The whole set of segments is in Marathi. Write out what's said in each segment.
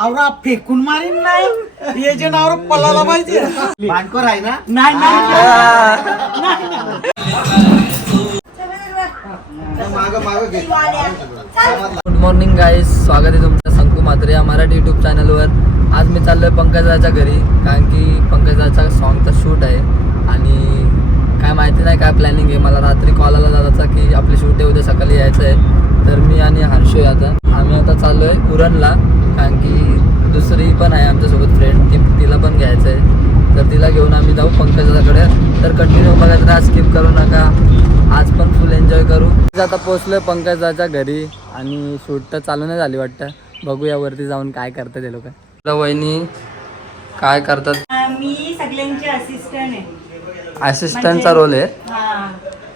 आवरा फेकून मारीन नाही. एजंट आवरा पलाला पाहिजे. भांडखोर आहे ना? नाही नाही. माग माग घे गुड मॉर्निंग गाईज स्वागत आहे तुमचं संकू म्हात्रे या मराठी यूट्यूब चॅनलवर आज मी चाललो आहे पंकजाच्या घरी कारण की पंकजाचा सॉन्गचा शूट आहे. आणि काय माहिती नाही काय प्लॅनिंग आहे. मला रात्री कॉल आला दादाचा की आपले शूट आहे उद्या सकाळी यायचं आहे तर मी आणि हर्षू आता. आम्ही आता चाललो आहे उरणला. कारण की दुसरी पण आहे आमच्यासोबत फ्रेंड ती तिला पण घ्यायचं आहे तर तिला घेऊन आम्ही जाऊ पंकजाकडे तर कंटिन्यू बघायचं राहा स्किप करू नका. आज पण फुल एन्जॉय करू. आता पोचलोय पंकजाच्या घरी आणि शूट तर चालू नाही झाली वाटतं. बघूया वरती जाऊन काय करतात ते लोक. वहिनी काय करतात? मी सगळ्यांची असिस्टंट आहे. असिस्टंटचा रोल आहे? हा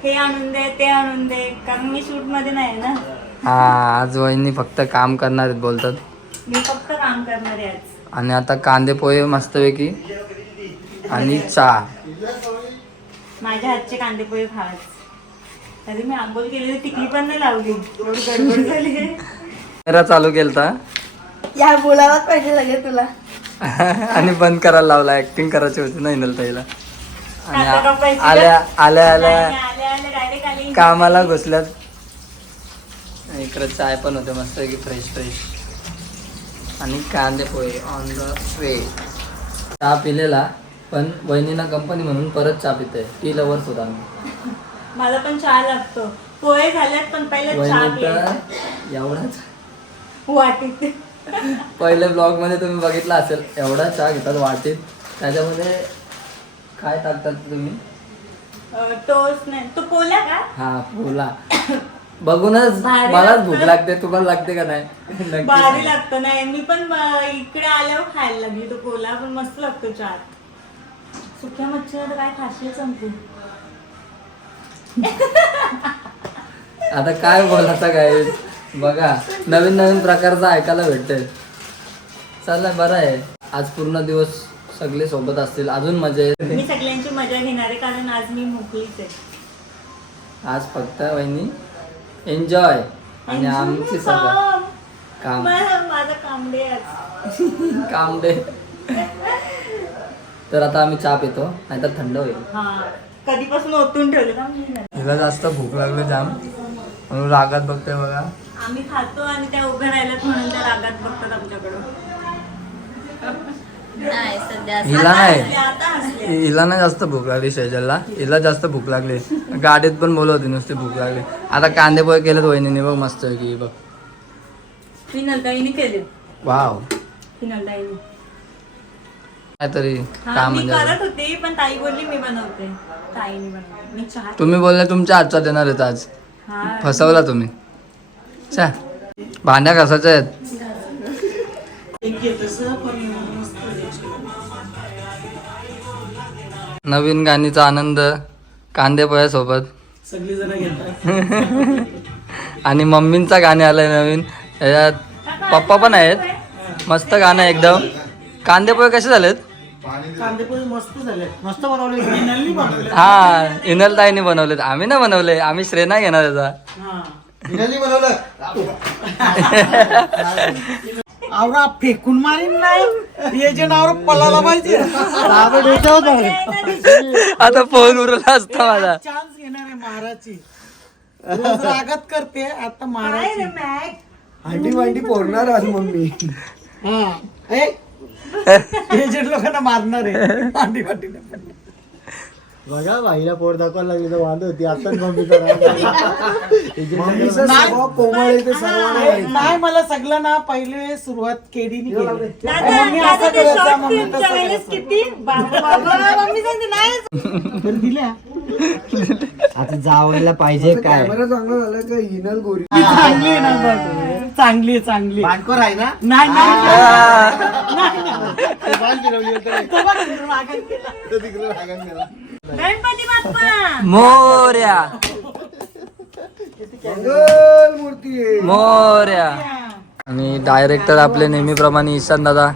हे आणून दे ते आणून दे. कारण मी शूटमध्ये नाही ना. हा आज वहिनी फक्त काम करणार आहेत बोलतात. मी फक्त काम करणार आहे आज आणि आता कांदे पोहे मस्तपैकी आणि चहा. माझ्या हातचे कांदे पोहे खावाच तरी मी आंबोल केलेली टिकली पण नाही लावली. एवढी गडबड झाली कॅमेरा चालू केलता. या बोलायलाच पाहिजे लगे तुला. आणि बंद करायला लावला ऍक्टिंग करायची होती नाही नल ताईला. आणि आता कापायची आ- आल्या आल्या आल्या आले आले डायरेक्ट आले. कामाला घुसल्यात. इकडे चाय पण होते मस्त की फ्रेश फ्रेश आणि कांदे पोहे ऑन द वे चहा पिलेला पण वहिनीना कंपनी म्हणून परत चहा पिते टी लवर सुद्धा. मला पण चहा लागतो. पोहे झाल्यात पण पहिले चहा वहिनी एवढाच. वाटीत. पहिले ब्लॉगमध्ये तुम्ही बघितला असेल एवढा चहा घेतात वाटीत. त्याच्यामध्ये काय टाकतात तुम्ही? टोस्ट नाही. तो पोला का? हा बोला बघूनच भारी मलाच लागतं. भूक लागते. तुम्हाला लागते का नाही? भारी. लागतो. नाही मी पण अं, इकडे आल्यावर खायला लागली. तो कोला पण मस्त लागतो चहा. सुक्या मच्छीला तर काय खाशील संपू आता काय बोलायचं काय बघा नवीन नवीन प्रकारचं ऐकायला भेटतंय. चाललंय बरं आहे. आज पूर्ण दिवस सगळे सोबत असतील. अजून मजा येईल. मी सगळ्यांची मजा घेणार आहे कारण आज मी मोकळीच आहे. आज फक्त वहिनी एन्जॉय आणि आमची सगळं. काम. मा- माझं कामडे आज. काम दे तर आता आम्ही चहा पितो नाहीतर थंड होईल. हा. कधीपासून ओतून ठेवलं. हिला जास्त भूक लागली जाम. म्हणून रागात बघते बघा. आम्ही खातो आणि त्या उभ्या राहिल्यात म्हणून त्या रागात बघतात आमच्याकडं. नाही सध्या हिला आता नाही हिला नाही जास्त भूक लागली शेजलला हिला जास्त भूक लागली. गाडीत पण बोलवते नुसती भूक लागली. आता कांदे पोहे केलेत वहिनीने बघ मस्त आहे की बघ केले. वाव. काहीतरी मी म्हणजे करत होते पण ताई बोलली मी बनवते. ताईने बनवते मी चहा तुम्ही बोलले तुमच्या हातचा देणार आहेत आज. हा. फसवला तुम्ही. चा. भांड्या कसाच्या आहेत. नवीन गाणीचा आनंद कांदे पोह्यासोबत सगळी जण घेतात. आणि मम्मींचा गाणे आलंय नवीन. याच्यात पप्पा पण आहेत. मस्त गाणं आहे एकदम. कांदे पोहे कसे झालेत? हा इनल ताईने बनवलेत. आम्ही नाही बनवले. आम्ही श्रेय नाही घेणार त्याचा हा. आवरा फेकून मारीन नाही. एजंट आवरा पलाला पाहिजे. आता फोन उरला असता माझा. चान्स घेणार आहे महाराची रोज रागात करते आता महाराची हंडी वांडी फोडणार आज मम्मी. हा. ए एजंट लोकांना मारणार आहे अंडी वाटी बघा बाईला पोट दाखवायला लागली तर वांद होती आताच मम्मीचा मम्मीचा नाही. स्वभाव कोमळ आहे ते सर्वांना नाही माहिती. नाही, मला सगळं ना पहिले सुरुवात केडीने केली मम्मी असं करायचं मम्मी तसं करायचं. तर दिल्या आता जावायला पाहिजे काय कॅमेरा चांगला झाला का इनल गोरी चांगली आहे ना बघ. चांगली आहे चांगली आहे. भांडखोर आहे ना नाही नाही, नाही नाही. बाल फिरवली होती. तो बघ, रागात गेला. तो तिकडे गेला. गणपती बाप्पा! मोर्या. मूर्ती. मोर्या. आणि डायरेक्टर आपले नेहमीप्रमाणे ईशान दादा.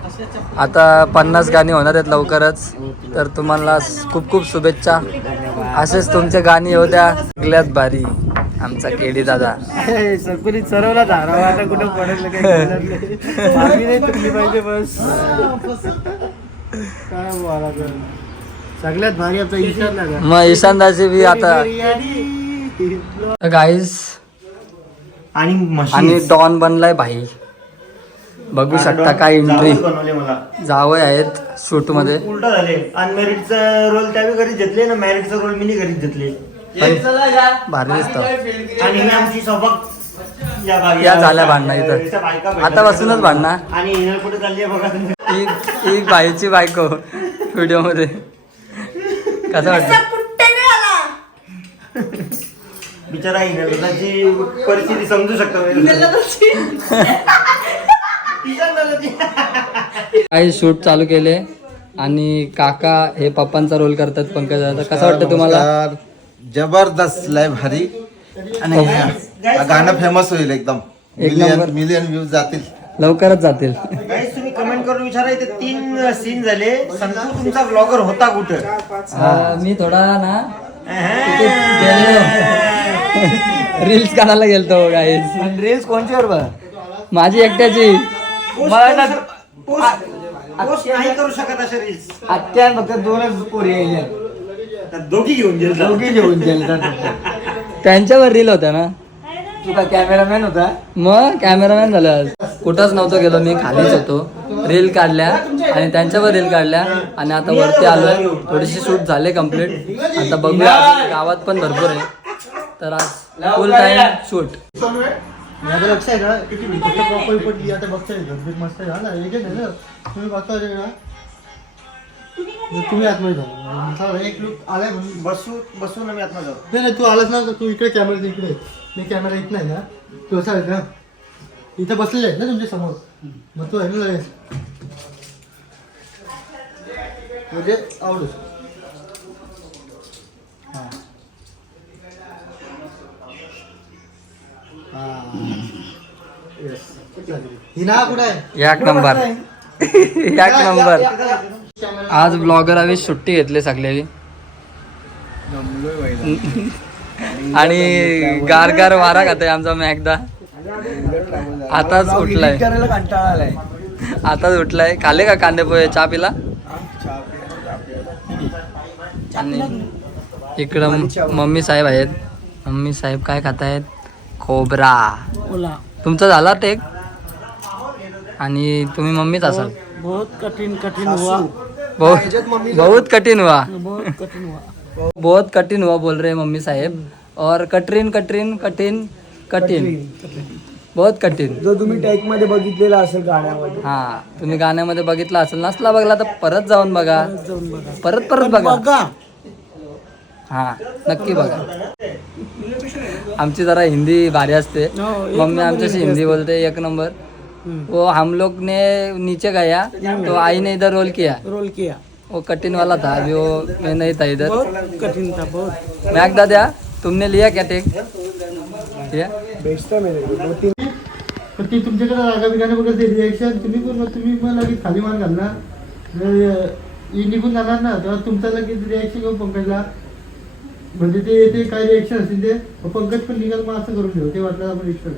आता पन्नास गाणी होणार आहेत लवकरच. तर तुम्हाला खूप खूप शुभेच्छा. असेच तुमचे गाणी येऊ द्या. सगळ्यात भारी आमचा केडी दादा. चरवला धारावा कुठं पडेल नाही. पाहिजे बस. काय बोला. सगळ्यात भारी आमचा ईशान दादा. मग ईशानदाची बी आता गाईस आणि म्हशी आणि डॉन बनलाय भाई. बघू शकता काय एंट्री बनवले मला. जावय आहेत शूटमध्ये. उलट झाले. अनमॅरिडचा रोल त्यावेळी घरीच घेतले ना मॅरिडचा रोल मी नाही घरीच घेतले. भारी दिसतो. आणि ही आमची सोबत या झाल्या भांडणं इथं. इथं बायका भेटल्या. आता बसूनच भांडणं? आणि कुठे चालली आहे बघा. तुम्ही. ही ही बाईची बायको व्हिडिओमध्ये. कसं वाटतं बिचारा हिनं परिस्थिती समजू शकतो काही शूट चालू केले आणि काका हे पप्पांचा रोल करतात पंकज दादा. कसं वाटतं तुम्हाला. जबरदस्त लय भारी आणि हा. गाणं फेमस होईल एकदम. एक मिलियन. मिलियन व्ह्यूज जातील. लवकरच जातील. गाईस तुम्ही कमेंट करून विचारा इथे तीन सीन झाले. संतू तुमचा ब्लॉगर होता कुठं? अं, मी थोडा ना रील्स काढायला गेलतो गाईज रील्स कोणच्यावर बघ? माझी एकट्याची. मला पोस्ट नाही करू शकत अशा रील्स आत्या फक्त दोनच पोरी यायच्या दोघी घेऊन गेल दोघी जेवून गेल्या त्यांच्यावर रील होत्या ना? तू का कॅमेरामॅन होता? मग कॅमेरामॅन झालं आज. कुठंच नव्हतो गेलो मी खालीच होतो. रील काढल्या आणि त्यांच्यावर रील काढल्या आणि आता वरती आलोय. थोडीशी शूट झाले कंप्लीट आता बघूया. गावात पण भरपूर आहे. तर आज फुल टाइम शूट आता लक्ष आहे ना किती भीतीचं प्रॉपर पडली. आता बघताय. घरबीत मस्त आहे. हा ना एक आहे ना तुम्ही बघता ना तुम्ही आतमध्ये जा. म्हटलं, एक लुक आलाय म्हणून. बसू बसू ना मी आतमध्ये जाऊ. नाही नाही तू आलास ना तर तू इकडे कॅमेरा इकडे. मी कॅमेरा इथं नाही ना. तू असा आहे ना. इथं बसलेले आहेत ना तुमच्यासमोर. मग तू आहे ना लगेच. म्हणजे आवडू ही. ना कुठे आहे? एक नंबर. एक नंबर. आज ब्लॉगर आम्ही सुट्टी घेतली सगळ्यावी आणि गार गार वारा खाते आमचा मॅकदा आताच उठलाय. करायला कंटाळा आलाय आताच उठलाय. खाल्ले का कांदे पोहे? चहा पिला? आणि इकडं मम्मी साहेब आहेत. मम्मी साहेब काय खात आहेत खोबरा तुमचा झाला टेक आणि तुम्ही मम्मीच असाल. बहुत कठीण कठीण हुआ. बहुत बहुत कठिन हुआ. बहुत कठीण हुआ. बहुत कठिन हुआ बोल रहे हैं मम्मी साहेब. और कठीण कठीण. कठीण कठीण. बहुत कठीण. जो तुम्ही टेकमध्ये बघितलेला असेल गाण्यामध्ये. हा तुम्ही गाण्यामध्ये बघितला असेल नसला बघला तर परत जाऊन बघा. परत परत बघा. हा नक्की बघा. आमची जरा हिंदी भारी असते. हो, मम्मी आमच्याशी हिंदी बोलते एक नंबर. वो हम लोग ने नीचे गया तो आई ने इधर रोल किया. Role KIA. वो कठिन वाला था अभी वो मैं नहीं था इधर. कठीण था बहुत. मैं एकदा द्या तुमने लिया क्या टेक लिया? पण ती तुमच्याकडे रागा बिगाने बघत रिएक्शन तुम्ही पण मग तुम्ही मग लगेच खाली मान घालणार निघून जाणार ना तेव्हा तुमचा लगेच रिॲक्शन घेऊन पंकजला. म्हणजे ते ते काय रिएक्शन असतील ते पंकज पण निघाल मग असं करून ठेव. ते वाटलं आपण रिएक्शन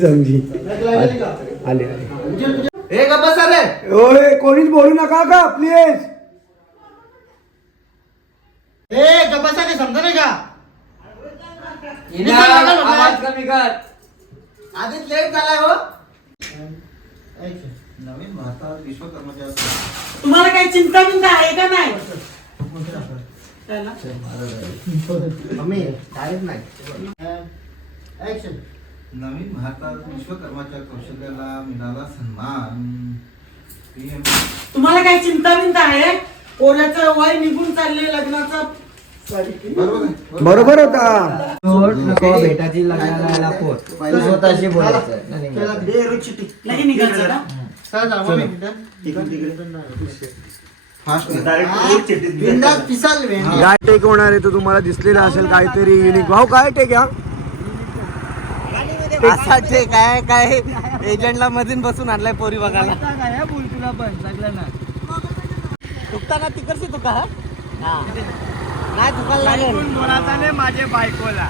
समजी. आले हे का बसा रे. ओय कोणीच बोलू नका का प्लीज ए गप्पाचा काही समजा नाही का? कमी कर. आधीच लेट झालाय हो. नवीन भारतात विश्वकर्माच्या तुम्हाला काही चिंता बिंता आहे का नाही? मम्मी डायरेक्ट नाही. ऍक्शन नवीन भारतात विश्वकर्माच्या कौशल्याला मिळाला सन्मान. PM तुम्हाला काही चिंता बिंता आहे? पोराचं वय निघून चालले लग्नाचं. बरोबर आहे बरोबर होता लग्नाला स्वतःशी वेंडी. काय टेक होणार आहे तो तुम्हाला दिसलेला असेल काहीतरी युनिक भाऊ काय टेक या असा टेक आहे काय एजंटला मधून बसून आणलाय पोरी बघायला. बोल तुला पण? सगळ्यांना. दुखताना तिकडची तुका हा? नाही दुखायला लागेल? माझे बायकोला.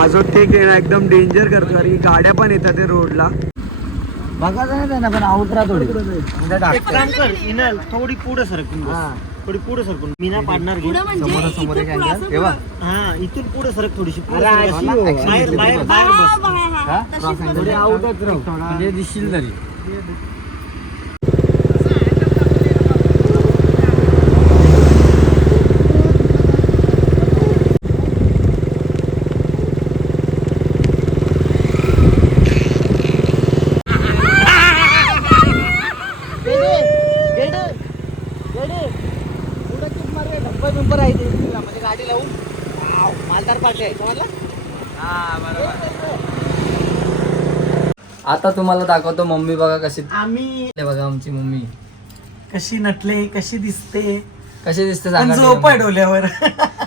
अजून ठीक आहे ना एकदम डेंजर करतो. कारण की गाड्या पण येतात ते रोडला. बघायचं नाही त्यांना पण कर इनल थोडी पुढे सरकून बस. हा. थोडी पुढे सरकून. मी ना पाडणार घे. समोर समोर एक अँगल हे हा इथून पुढे सरक थोडीशी. पुढे अरे सरक. अशी हो. बाहेर बाहेर बाहेर बस. हा? थोडी आउटच राहू. म्हणजे दिसशील तरी. आता तुम्हाला दाखवतो मम्मी बघा कशी आम्ही बघा आमची मम्मी. कशी नटले कशी दिसते. कशी दिसते सांगा झोप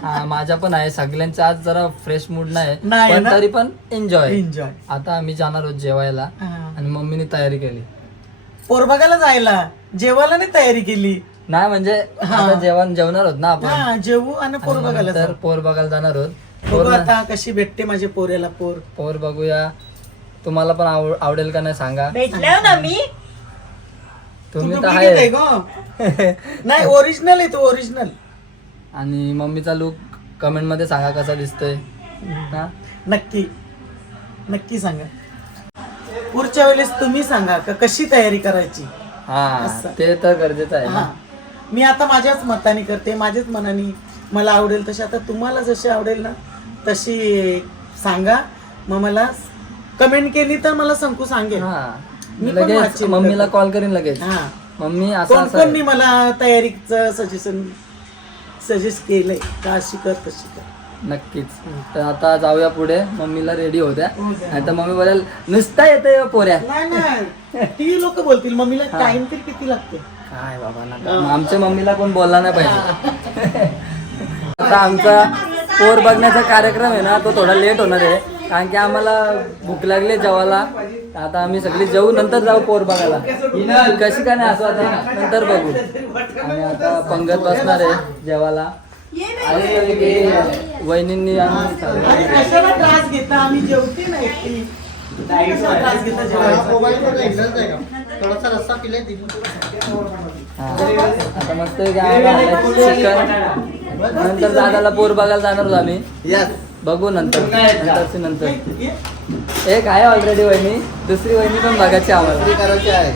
हा माझ्या पण आहे. सगळ्यांचा आज जरा फ्रेश मूड नाही. नाही पण ना? तरी पण एन्जॉय एन्जॉय आता आम्ही जाणार आहोत जेवायला. आणि मम्मीने तयारी केली. पोरबागाला जायला. जेवायला नाही तयारी केली. नाही म्हणजे आता जेवण जेवणार आहोत ना आपण. हा जेवू आणि पोरबागाला तर जाऊ. पोर बघायला जाणार आहोत. बघू पोर आता कशी भेटते माझ्या पोऱ्याला पोर. पोर बघूया. तुम्हाला पण आव- आवडेल का नाही सांगा. ना मी. तुम्ही तू तर आहे आहे. ग. नाही ओरिजिनल आहे तो ओरिजिनल आणि मम्मीचा लुक कमेंटमध्ये सांगा कसा दिसतोय. हा? नक्की. नक्की सांगा. पुढच्या वेळेस तुम्ही सांगा का कशी तयारी करायची. हा असं. ते तर गरजेचं आहे हा. ना मी आता माझ्याच मताने करते माझ्याच मनाने. मला आवडेल तशी. आता तुम्हाला जशी आवडेल ना तशी सांगा. मग मला कमेंट केली तर मला संकू सांगेल. हा. मी पण लगेच वाचीन मम्मीला. कॉल करीन लगेच. हा. मम्मी असं कोण असं कोणी मला तयारीचं सजेशन सजेस्ट केलंय? का अशी कर तशी कर. नक्कीच. तर आता जाऊया पुढे. मम्मीला रेडी होत्या हो द्या. नाही तर मम्मी बोलेल नुसता येते पोऱ्या. नाही नाही. ती लोक बोलतील. मम्मीला टाइम तरी किती लागते काय बाबा नका. आमच्या मम्मीला कोण बोलला नाही पाहिजे. आता आमचा पोर बघण्याचा कार्यक्रम आहे ना तो थोडा लेट होणार आहे. कारण की आम्हाला भूक लागली जेवायला. आता आम्ही सगळी जेवू नंतर जाऊ पोर बघायला. कशी का नाही असं आता नंतर बघू. आणि आता पंगत बसणार आहे जेवायला. आणि की वहिनींनी त्रास घेता? आम्ही जेवते हा. आता मस्त चिकन नंतर दादाला पोर बघायला जाणार होतो आम्ही. बघू नंतर. नंतरची नंतर. एक आहे ऑलरेडी वहिनी दुसरी वहिनी पण बघायची आम्हाला. करायची आहे.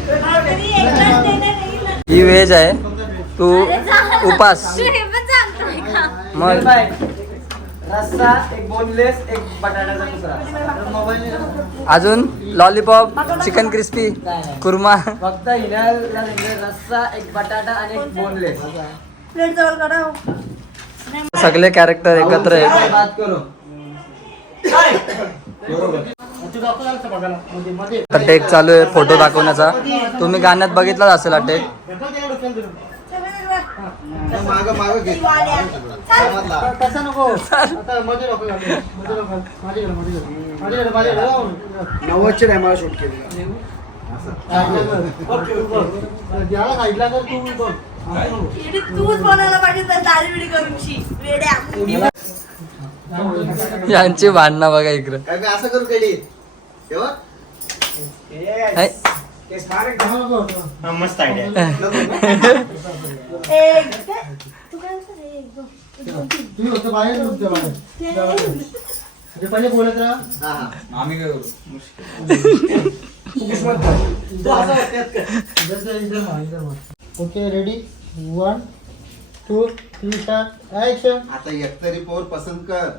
ही व्हेज आहे. तू उपास. मग. रस्सा एक बोनलेस एक बटाट्याचा दुसरा अजून लॉलीपॉप चिकन क्रिस्पी कुर्मा फक्त हिनाला रस्सा एक बटाटा आणि एक बोनलेस प्लेट जवळ करा हो. सगळे कॅरेक्टर एकत्र आहे आता टेक चालू आहे फोटो दाखवण्याचा. तुम्ही गाण्यात बघितलाच असेल हा टेक. नव्वदच्या टायमाला शूट केली तूच बनायला पाहिजे तर दारी बिडी करूची. वेड्या. यांची भांडणं बघा इकडं. असं करू केली? तेव्हा हाय. मस्त आयडिया एक तू काय म्हणतो? रे? एक, दोन. तुम्ही होतं बाहेर तुमच्या बाहेर ते. पहिले बोलत राहा. Okay ready one two three start action आता एकतरी पोर पसंत कर.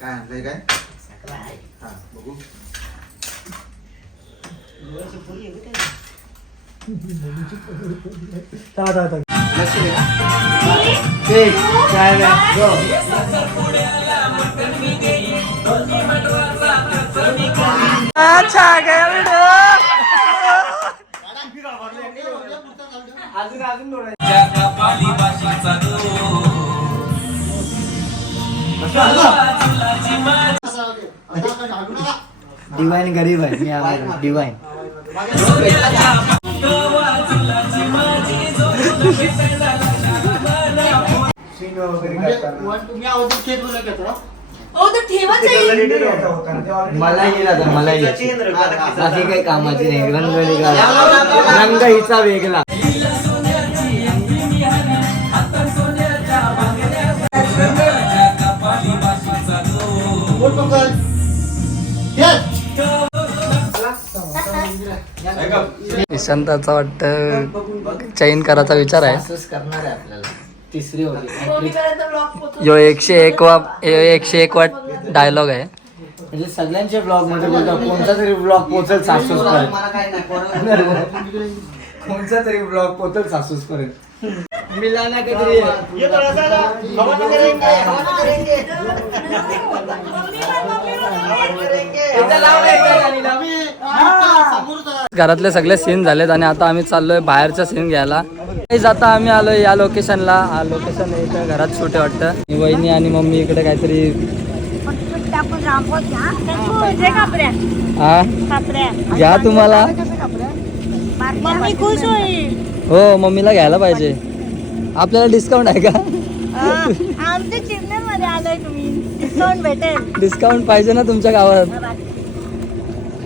काय आणलंय काय? हा बघू. दे ना. डिवाइन गरीब आहे मी आहे. डिवाइन मला येईल आता मला येईल बाकी काही कामाची नाही रंग वेगळा रंग हिचा वेगळा. खेळ इशांताचा वाटतं चैन करायचा विचार आहे. असंच करणार आहे आपल्याला. तिसरी होती. यो एकशे एक वा यो एकशे एक वाट डायलॉग आहे. म्हणजे सगळ्यांच्या ब्लॉगमध्ये बोलतो कोणता तरी ब्लॉग पोहोचल सासूस पर्यंत कोणता तरी ब्लॉग पोहोचल सासूस पर्यंत मिलाना काहीतरी घरातले सगळे सीन झालेत आणि आता आम्ही चाललोय बाहेरचा सीन घ्यायला. काही जाता आम्ही आलोय या लोकेशनला हा लोकेशन इथं घरात शूट आहे वाटतं. आणि वहिनी आणि मम्मी इकडे काहीतरी कापऱ्या हा? कापऱ्या घ्या तुम्हाला. मम्मी खुश होईल हो मम्मीला घ्यायला पाहिजे. आपल्याला डिस्काउंट आहे का? आलोय तुम्ही? डिस्काउंट भेटेल. डिस्काउंट पाहिजे ना तुमच्या गावात.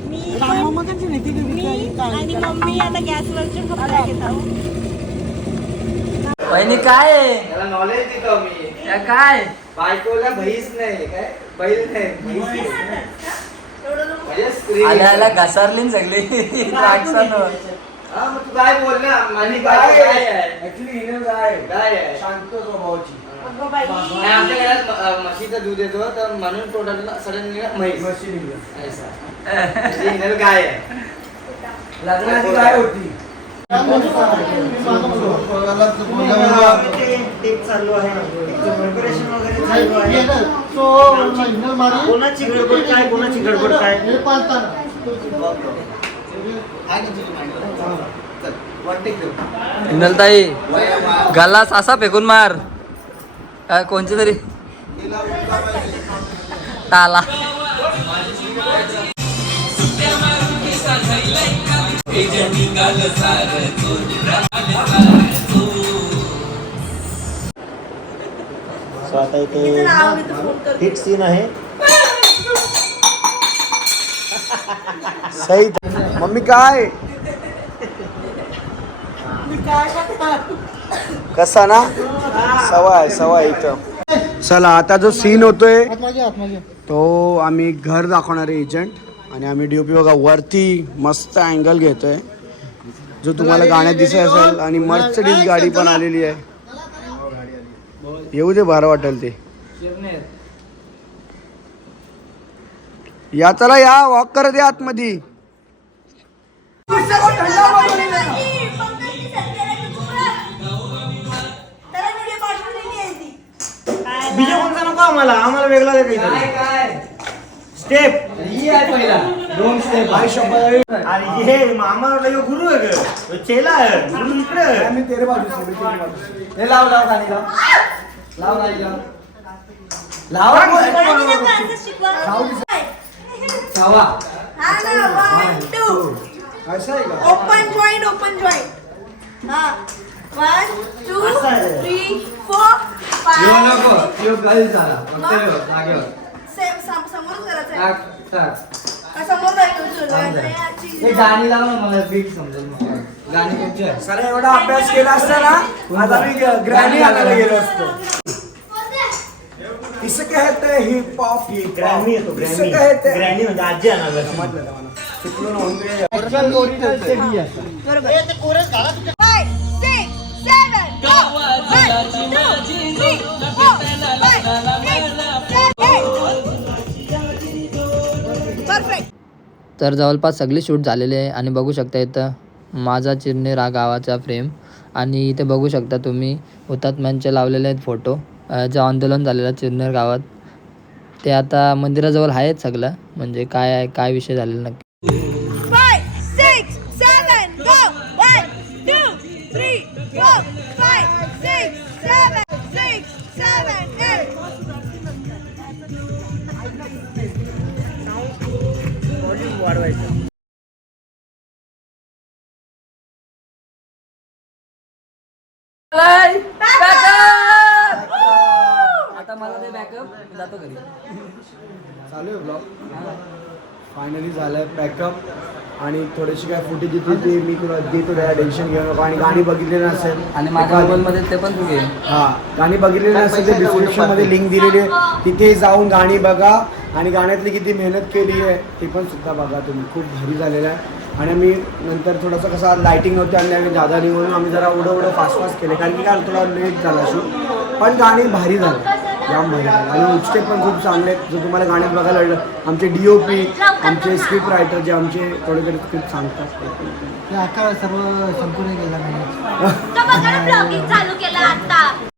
मी मी आणि मम्मी आता गॅसवरचे कपडे घेत आहोत वहिनी काय? त्याला नॉलेज देतो मी. काय? बायकोला भईच नाही काय? बैल नाही. म्हैस नाही. म्हणजे स्त्री आल्या आल्या घसारली ना सगळी द्राक्षानं. हा, मग तू काय बोल ना माझी बायको काय? आहे? ऍक्च्युली हिने काय? काय आहे? शांत स्वभावाची. अगं बाई आणि आमच्या घरात म- अं, म्हशीचं दूध येतो तर म्हणून टोटल सडन म्हैस. ऐसा. म्हणजे हिने काय आहे. लग्नाची काय होती. कोणाची गडबड काय कोणाची गडबड काय? हे पाळताना. हिंदलताई गल्लास असा फेकून मार. काय कोणची तरी टाला सो आता इथे हिट सीन आहे. सही मम्मी काय? कसा ना? सवा आहे सवा आहे इथं. चला आता जो सीन होतोय तो आम्ही घर दाखवणार आहे एजंट आणि आम्ही डीओपी बघा वरती मस्त अँगल घेतोय. जो तुम्हाला गाण्यात दिसत असेल आणि मर्सडीज गाडी पण आलेली आहे. येऊ दे बरं वाटेल ते. या चला या वॉक करत या आतमध्ये. वेगळा दे काहीतरी स्टेप दोन स्टेप आणि हे आम्हाला यो गुरु आहे ग. चेला आहे. गुरु इकडे आहे. हे लाव लाव खाली लाव. लाव खाली लाव. ओपन जॉईंट ओपन जॉईंट हा वन टू थ्री फोर नको येऊ गल झाला. फक्त येऊ, जागेवर सेम समोर करायचं टाक टाक. आहे समोर जायचं हे गाणी लाव ना मला बीट समजेल मग. गाणी कोणची आहे सर एवढा अभ्यास केला असता ना आज आम्ही ग्रॅनी आणायला गेलो असतो. इसे कहते हैं हिप हॉप हिप ग्रॅनी येतो ग्रॅनी ग्रॅनी म्हणजे आजी आणायला. Five, six, तर जवळपास सगळे शूट झालेले आहे आणि बघू शकता इथं माझा चिरनेरा गावाचा फ्रेम आणि इथे बघू शकता तुम्ही हुतात्म्यांचे लावलेले आहेत फोटो जे आंदोलन झालेलं चिरनेर गावात. ते आता मंदिराजवळ आहेत सगळं म्हणजे काय आहे काय विषय झालेला नक्की. आता मला ते बॅकअप जातो घरी. चालू आहे ब्लॉग फायनली झालंय पॅकअप आणि थोडीशी काय फुटेज येते ते मी तुला देतो त्याला टेन्शन घेऊ नको. आणि गाणी बघितली नसेल आणि माझ्या मोबाईल मध्ये ते पण तू घे. हा गाणी बघितली नसेल ते डिस्क्रिप्शनमध्ये लिंक दिलेली आहे. तिथे जाऊन गाणी बघा. आणि गाण्यातली किती मेहनत केली आहे ती पण सुद्धा बघा तुम्ही. खूप भारी झालेलं आहे. आणि आम्ही नंतर थोडंसं कसं लाईटिंग होती आणि आम्ही जादा नाही म्हणून आम्ही जरा उडं उडं फास्ट फास्ट केले. कारण की काय थोडा लेट झाला शूट पण गाणी भारी झालं. जाम भारी झालं आणि उचते पण खूप चांगले. आहेत जर तुम्हाला गाण्यात बघायला लागलं आमचे डी ओ पी आमचे स्क्रिप्ट रायटर जे आमचे थोडे तरी स्क्रिप्ट सांगतात सर्व संपूर्ण केला आता.